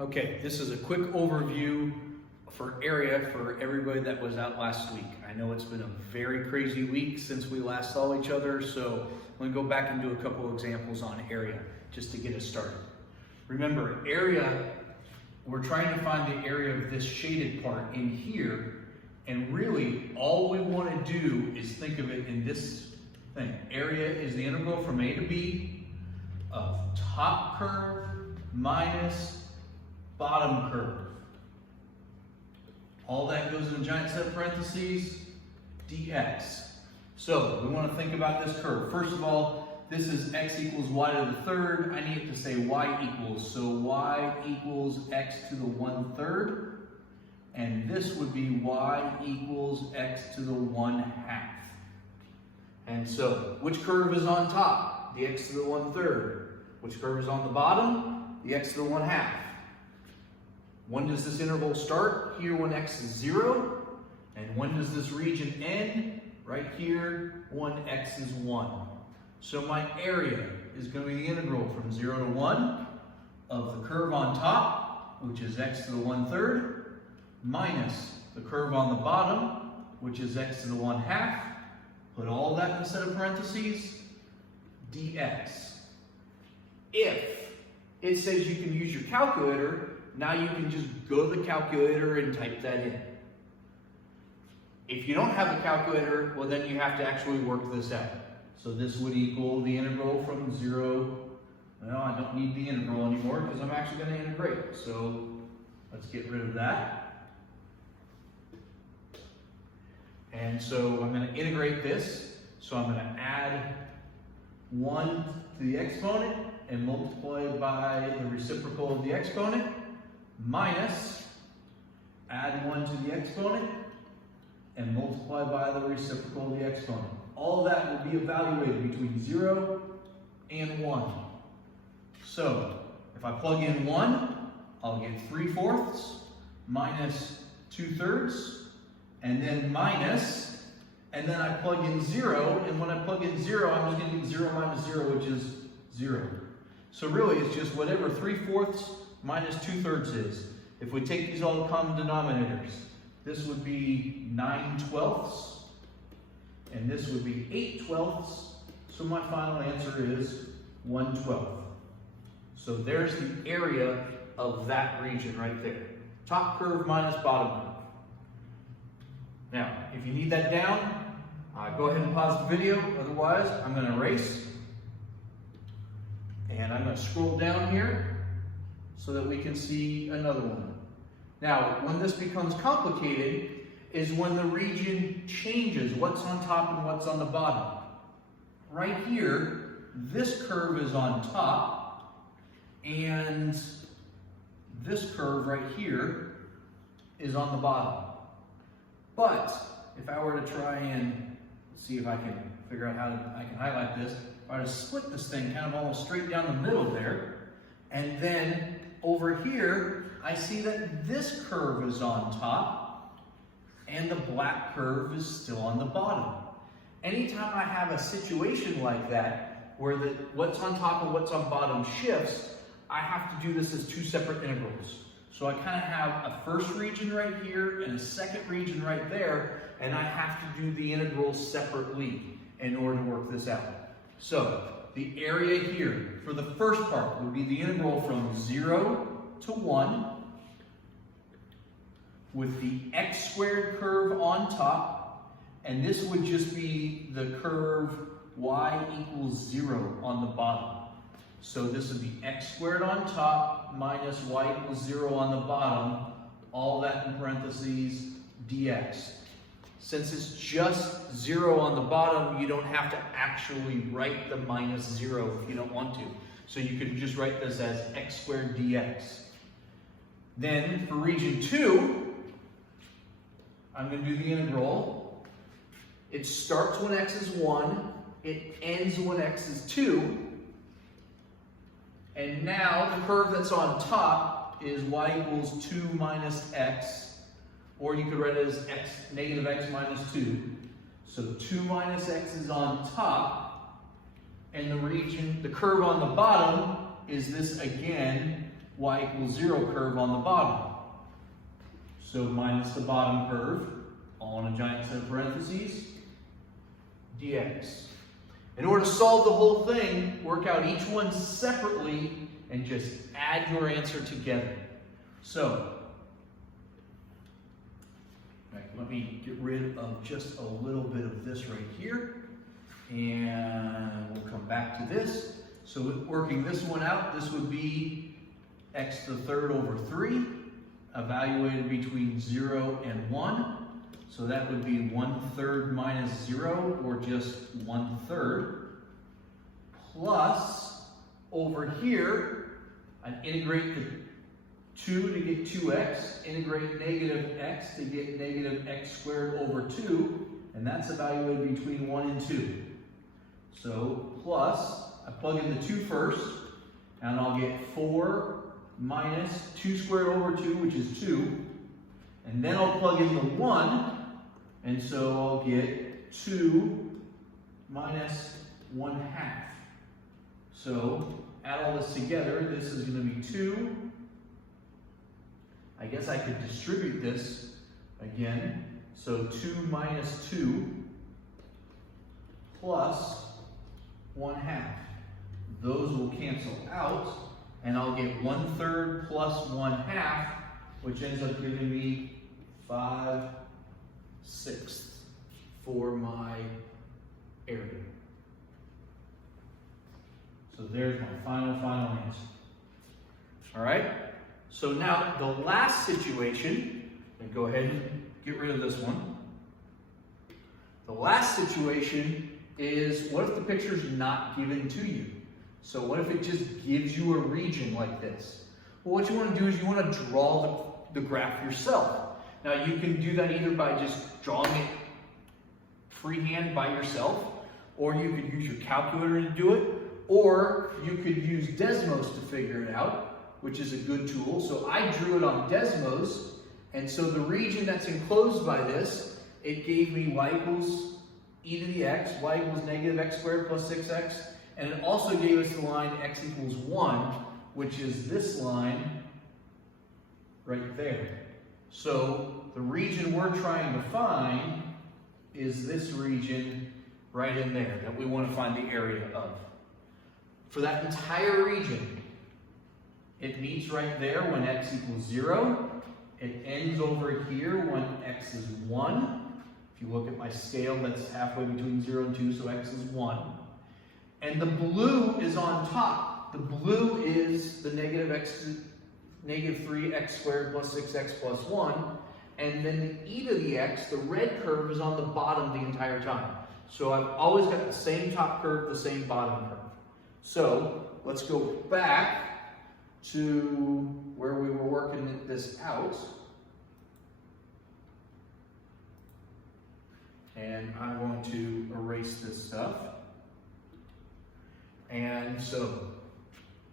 Okay, this is a quick overview for area for everybody that was out last week. I know it's been a very crazy week since we last saw each other, so I'm going to go back and do a couple examples on area just to get us started. Remember, area, we're trying to find the area of this shaded part in here, and really all we want to do is think of it in this thing. Area is the integral from A to B of top curve minus bottom curve. All that goes in a giant set of parentheses, dx. So we want to think about this curve. First of all, this is x equals y to the third. I need it to say y equals. So y equals x to the 1/3. And this would be y equals x to the 1/2. And so, which curve is on top? The x to the 1/3. Which curve is on the bottom? The x to the 1/2. When does this interval start? Here when x is 0. And when does this region end? Right here when x is 1. So my area is going to be the integral from 0 to 1 of the curve on top, which is x to the 1/3, minus the curve on the bottom, which is x to the 1/2. Put all that in a set of parentheses, dx. If it says you can use your calculator, now you can just go to the calculator and type that in. If you don't have a calculator, well then you have to actually work this out. So this would equal the integral from 0. Well, I don't need the integral anymore because I'm actually going to integrate. So let's get rid of that. And so I'm going to integrate this. So I'm going to add 1 to the exponent and multiply it by the reciprocal of the exponent, minus add 1 to the exponent and multiply by the reciprocal of the exponent. All that will be evaluated between 0 and 1. So if I plug in 1, I'll get 3/4 minus 2/3, and then minus, and then I plug in 0, and when I plug in 0, I'm just going to get 0 minus 0, which is 0. So really it's just whatever 3/4 minus 2/3 is. If we take these all common denominators, this would be 9/12, and this would be 8/12. So my final answer is 1/12. So there's the area of that region right there. Top curve minus bottom curve. Now, if you need that down, go ahead and pause the video. Otherwise, I'm going to erase. And I'm going to scroll down here so that we can see another one. Now, when this becomes complicated is when the region changes, what's on top and what's on the bottom. Right here, this curve is on top, and this curve right here is on the bottom. But if I were to try and see if I can figure out how I can highlight this, if I were to split this thing kind of almost straight down the middle there, and then over here, I see that this curve is on top, and the black curve is still on the bottom. Anytime I have a situation like that, where what's on top and what's on bottom shifts, I have to do this as two separate integrals. So I kind of have a first region right here and a second region right there, and I have to do the integrals separately in order to work this out. So the area here for the first part would be the integral from 0 to 1 with the x squared curve on top, and this would just be the curve y equals 0 on the bottom. So this would be x squared on top minus y equals 0 on the bottom, all that in parentheses, dx. Since it's just 0 on the bottom, you don't have to actually write the minus 0 if you don't want to. So you could just write this as x squared dx. Then for region 2, I'm going to do the integral. It starts when x is 1, it ends when x is 2, and now the curve that's on top is y equals 2 minus x, or you could write it as x, negative x minus 2. So 2 minus x is on top, and the curve on the bottom is this again, y equals 0 curve on the bottom. So minus the bottom curve, all in a giant set of parentheses, dx. In order to solve the whole thing, work out each one separately and just add your answer together. So, let me get rid of just a little bit of this right here, and we'll come back to this. So working this one out, this would be x to the third over 3, evaluated between 0 and 1. So that would be 1/3 minus 0, or just 1/3, plus over here, I'd integrate the 2 to get 2x, integrate negative x to get negative x squared over 2, and that's evaluated between 1 and 2. So plus, I plug in the 2 first, and I'll get 4 minus 2 squared over 2, which is 2, and then I'll plug in the 1, and so I'll get 2 minus 1/2. So add all this together, this is going to be 2. I guess I could distribute this again. So 2 minus 2 plus 1/2. Those will cancel out, and I'll get 1/3 plus 1/2, which ends up giving me 5/6 for my area. So there's my final answer. All right? So now the last situation, and go ahead and get rid of this one. The last situation is, what if the picture's not given to you? So what if it just gives you a region like this? Well, what you want to do is you want to draw the graph yourself. Now you can do that either by just drawing it freehand by yourself, or you could use your calculator to do it, or you could use Desmos to figure it out, which is a good tool. So I drew it on Desmos, and so the region that's enclosed by this, it gave me y equals e to the x, y equals negative x squared plus 6x, and it also gave us the line x equals 1, which is this line right there. So the region we're trying to find is this region right in there that we want to find the area of. For that entire region, it meets right there when x equals 0. It ends over here when x is 1. If you look at my scale, that's halfway between 0 and 2, so x is 1. And the blue is on top. The blue is the negative 3x squared plus 6x plus 1. And then the e to the x, the red curve, is on the bottom the entire time. So I've always got the same top curve, the same bottom curve. So let's go back to where we were working this out. And I'm going to erase this stuff. And so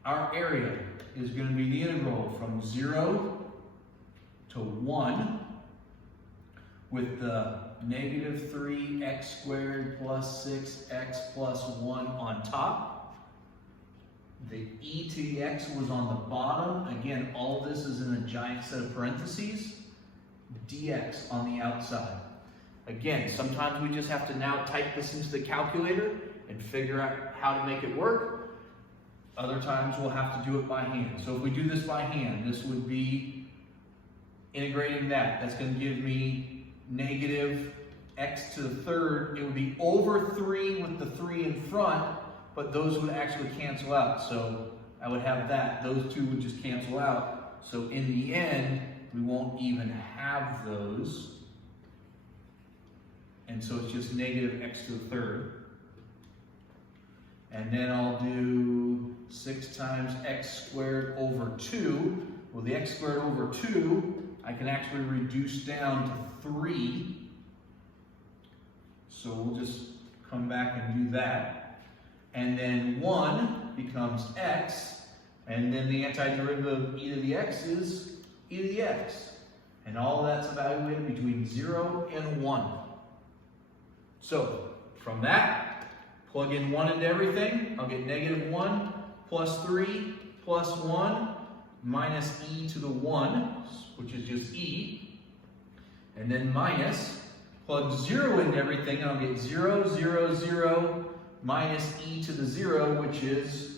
our area is going to be the integral from 0 to 1 with the negative 3x squared plus 6x plus 1 on top. The e to the x was on the bottom. Again, all this is in a giant set of parentheses. Dx on the outside. Again, sometimes we just have to now type this into the calculator and figure out how to make it work. Other times we'll have to do it by hand. So if we do this by hand, this would be integrating that. That's going to give me negative x to the third. It would be over 3 with the 3 in front, but those would actually cancel out. So I would have that. Those two would just cancel out. So in the end, we won't even have those. And so it's just negative x to the third. And then I'll do 6 times x squared over 2. Well, the x squared over 2, I can actually reduce down to 3. So we'll just come back and do that. And then 1 becomes x. And then the antiderivative of e to the x is e to the x. And all of that's evaluated between 0 and 1. So from that, plug in 1 into everything. I'll get negative 1 plus 3 plus 1. minus e to the 1, which is just e, and then minus, plug 0 into everything, and I'll get 0, 0, 0, minus e to the 0, which is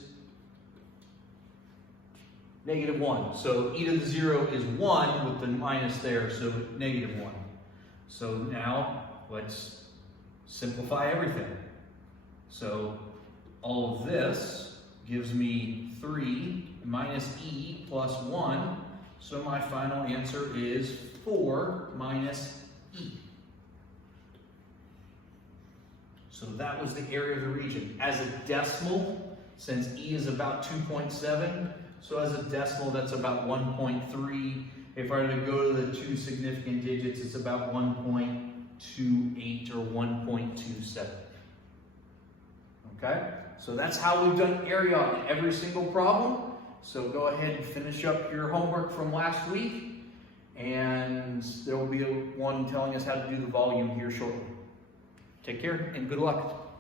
negative 1. So e to the 0 is 1 with the minus there, so negative 1. So now let's simplify everything. So all of this gives me 3 minus e plus 1. So my final answer is 4 minus e. So that was the area of the region. As a decimal, since e is about 2.7, so as a decimal, that's about 1.3. If I were to go to the 2 significant digits, it's about 1.28 or 1.27. Okay? So that's how we've done area on every single problem. So go ahead and finish up your homework from last week, and there will be one telling us how to do the volume here shortly. Take care and good luck.